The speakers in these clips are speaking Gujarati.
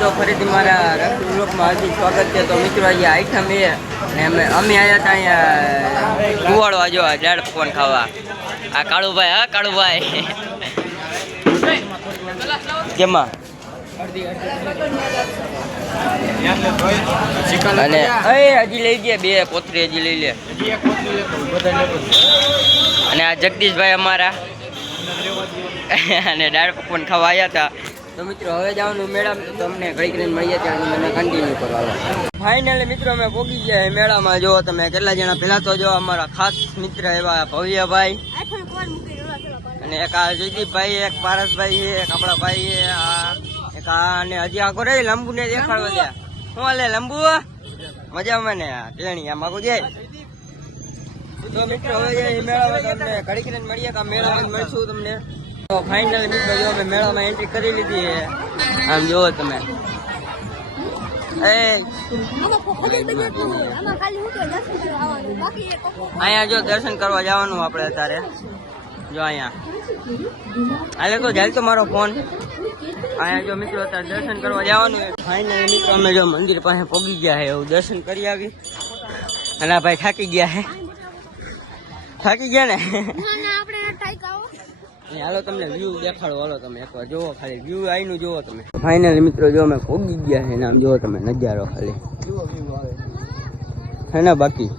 તો ફરીથી મારા રક્ષ બ્લોકમાં હજી સ્વાગત છે. તો મિત્રો, અહીંયા આઈટમ એ ને અમે અમે આવ્યા હતા અહીંયા કુવાડો આજો ઝાડ પકવાન ખાવા. આ કાળુભાઈ, હા, કાળુભાઈ. કેમાં? અને હજી લઈ ગયા, બે પોથરી હજી લઈ લે. અને આ જગદીશભાઈ અમારા. અને દાળ પકવાન ખાવા આવ્યા હતા તો મિત્રો, હવે જવાનું મેળા તમને ઘડી કરીને મળીએ ત્યારે મને કન્ટિન્યુ કરવા ફાઇનલી મિત્રો, અમે પોગી ગયા મેળામાં. જો, તમે કેટલા જણા પહેલા તો જો, અમારા ખાસ મિત્ર એવા ભવ્યભાઈ. અને એક આ જયદીપભાઈ, એક પારસભાઈ છે, એક આપણા ભાઈ છે, આ એક આ અને હજી આખો રે લંબુ ને દેખાડવા દે. શું હાલે, લંબુ? મજામાં ને? ટેણી આ માગું જાય? તો મિત્રો, હવે મેળામાં. તમને ઘડી કરીને મળીએ, કે આ મેળામાં મળશું તમને. તો ફાઇનલ મિત્રો જો અમે મેળામાં એન્ટ્રી કરી લીધી છે. આમ જુઓ તમે. એ અહીંયા જો દર્શન કરવા જવાનું આપણે અત્યારે. જો અહીંયા. હાલે તો જાય તો મારો ફોન અહીંયા જો મિત્રો અત્યારે દર્શન કરવા જવાનું ફાઇનલ મિત્રો અમે જો મંદિર પાસે પગી ગયા છે એવું દર્શન કરી આવી. અને ભાઈ થાકી ગયા છે. થાકી ગયા ને? હાલો તમને વ્યૂ દેખાડો તમે એકવાર જોવો ખાલી. વ્યૂ આઈનું જોવો તમે. ફાઇનલી મિત્રો, જો અમે પગી ગયા છે આમ જોવો તમે નજારો ખાલી. હે ને બાકી?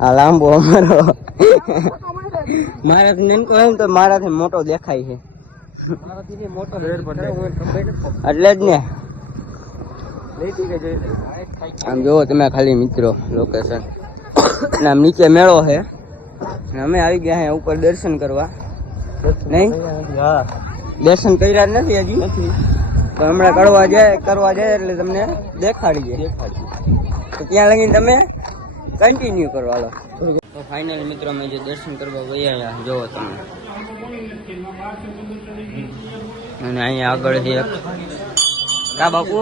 આ લાંબો અમારો. મારાથી નેનકો એમ તો મારાથી મોટો દેખાય છે. એટલે જ ને. આમ જોવો તમે ખાલી મિત્રો લોકેશન આમ નીચે મેળો છે. અમે આવી ગયા ઉપર દર્શન કરવા. નહીં? દર્શન કર્યા નથી હજી? તો હમણાં કરવા જાય કરવા જાય એટલે તમને દેખાડી દેખાડી તો ત્યાં લગીને તમે કન્ટિન્યુ કરવા લો તો ફાઇનલ મિત્રો અમે જે દર્શન કરવા ગયા જોવો તમે. અને અહીંયા આગળથી એક કા બાપુ?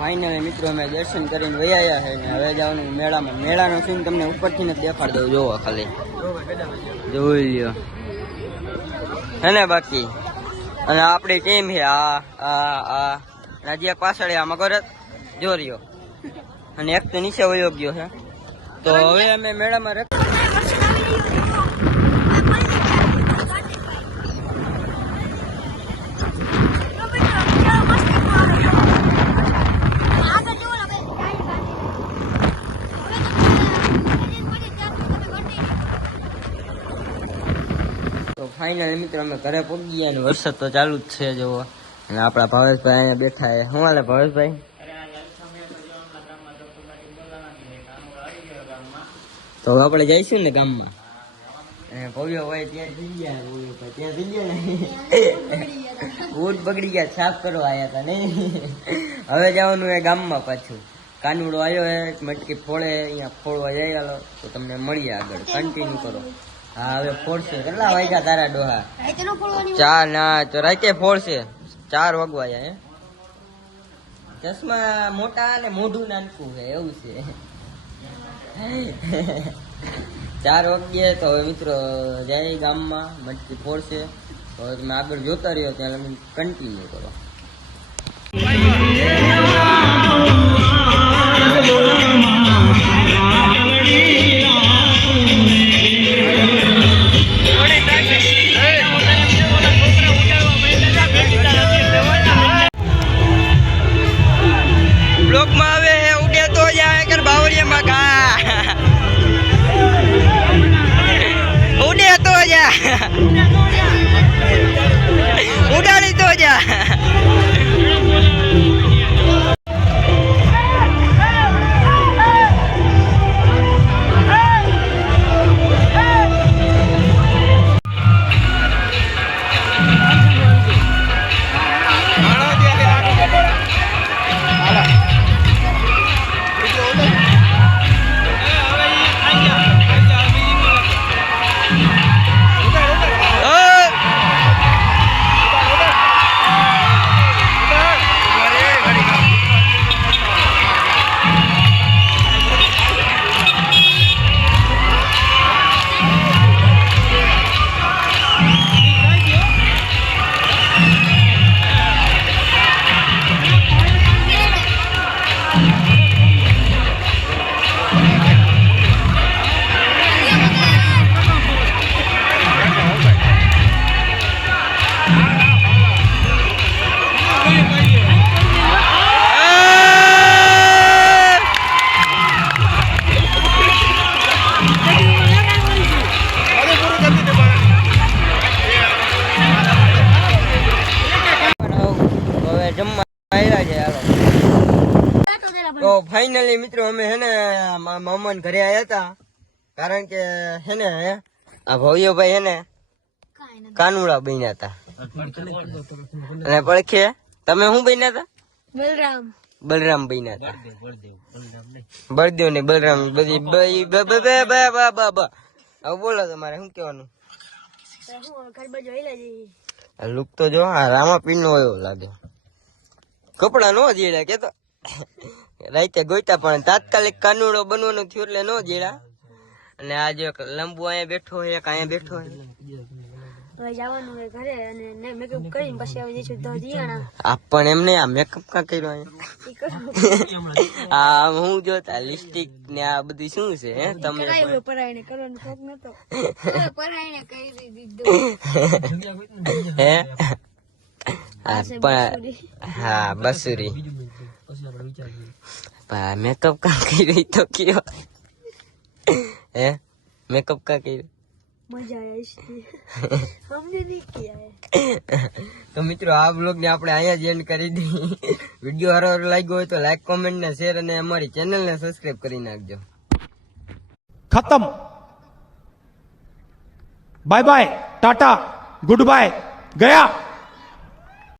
ફાઇનલી મિત્રો અમે દર્શન કરીને વયા છે ને હવે જવાનું મેળામાં. મેળાનો સીન તમને ઉપરથી જ દેખાડ દઉં. જોવો ખાલી. જોઈ લ્યો. હે ને બાકી? અને આપણી ટીમ છે આ આ આ રાજ્ય પાછળ આ મગરત જો. રહ્યો. અને એક તો નીચે વયો ગયો છે. તો હવે અમે મેળામાં રખ તો ફાઇનલ મિત્રો અમે ઘરે પહોંચી ગયા અને વરસાદ તો ચાલુ જ છે જો અને આપણા ભાવેશભાઈ અહીંયા બેઠા છે. શું હાલે ભાવેશભાઈ? તો આપણે જઈશું ને ગામમાં. અને ભવ્ય ત્યાં જઈ ગયા ભવ્ય ભાઈ. ત્યાં જઈ ગયા ને? બૂટ બગડી ગયા સાફ કરવા આવ્યા હતા નહીં હવે જવાનું એ ગામમાં પાછું. કાનુડો આવ્યો હે મટકી ફોડે અહીંયા ફોડવા જાય ગયો તો તમને મળીએ આગળ. કન્ટિન્યુ કરો. હા હવે ફોડશે. કેટલા વાગ્યા તારા ડોહા? ચાર ના તો રાતે ફોડશે. ચાર વાગવાયા હે. ચશ્મા મોટા અને મોઢું નાનકું છે એવું છે. ચાર વાગ્યે તો હવે મિત્રો જાય ગામમાં મટકી ફોડશે. તો હવે તમે આગળ જોતા રહ્યો ત્યાં કન્ટિન્યુ કરો. ઉડાડી તો જા. ફાઇનલી મિત્રો અમે હે ને મારા ઘરે આવ્યા હતા કારણ કે હે ને આ ભવ્યભાઈ હે ને કાનુડા બન્યા હતા અને પડખે તમે શું બન્યા હતા બલરામ. બલરામ બન્યા હતા બળદેવ ને બલરામ બધી. હવે બોલો તમારે શું આ લુક તો જો આ રામાપીર નો એવો લાગે. કપડા નો જ કે તો રાતે ગોઈતા પણ તાત્કાલિક કાનુડો બનવાનું થયું એટલે નો જેડા. અને આ જો એક લંબુ અહીંયા બેઠો હોય એક અહીંયા બેઠો હોય. પણ એમને આ મેકઅપ કા કર્યો આ હું જોતા લિપસ્ટિક ને આ બધું શું છે હે તમે હે? હા પણ બા મેકઅપ કા કરી તો કયો હે મેકઅપ કા કરી વીડિયો હારો લાગ્યો હોય તો લાઈક કોમેન્ટ ને શેર અને અમારી ચેનલ સબસ્ક્રાઇબ કરી નાખજો ખતમ bye bye tata goodbye ગયા